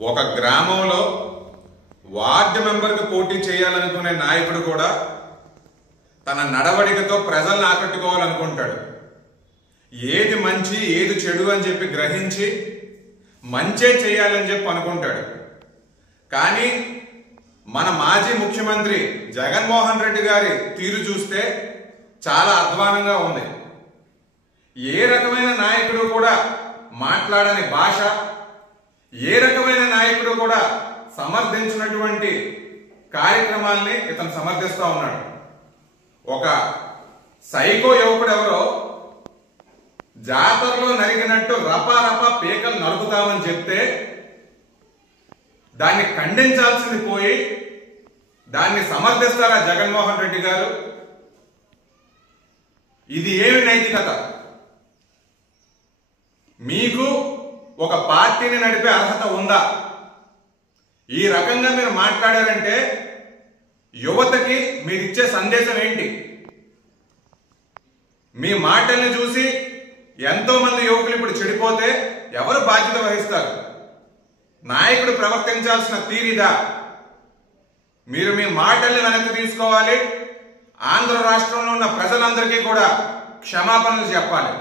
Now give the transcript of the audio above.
ఒక గ్రామంలో వార్డు మెంబర్కి పోటీ చేయాలనుకునే నాయకుడు కూడా తన నడవడికతో ప్రజలను ఆకట్టుకోవాలనుకుంటాడు. ఏది మంచి ఏది చెడు అని చెప్పి గ్రహించి మంచే చేయాలని చెప్పి అనుకుంటాడు. కానీ మన మాజీ ముఖ్యమంత్రి జగన్మోహన్ రెడ్డి గారి తీరు చూస్తే చాలా అధ్వానంగా ఉంది. ఏ రకమైన నాయకుడు కూడా మాట్లాడని భాష, ఏ రకమైన నాయకుడు కూడా సమర్థించినటువంటి కార్యక్రమాల్ని ఇతను సమర్థిస్తూ ఉన్నాడు. ఒక సైకో యువకుడు ఎవరో జాతరలో నరిగినట్టు రపా పీకలు నరుకుతామని చెప్తే దాన్ని ఖండించాల్సింది పోయి దాన్ని సమర్థిస్తారా జగన్మోహన్ రెడ్డి గారు? ఇది ఏమి నైతికత? మీకు ఒక పార్టీని నడిపే అర్హత ఉందా? ఈ రకంగా మీరు మాట్లాడారంటే యువతకి మీరిచ్చే సందేశం ఏంటి? మీ మాటల్ని చూసి ఎంతో మంది యువకులు ఇప్పుడు చెడిపోతే ఎవరు బాధ్యత వహిస్తారు? నాయకుడు ప్రవర్తించాల్సిన తీరిదా? మీరు మీ మాటల్ని వెనక్కి తీసుకోవాలి. ఆంధ్ర రాష్ట్రంలో ఉన్న ప్రజలందరికీ కూడా క్షమాపణలు చెప్పాలి.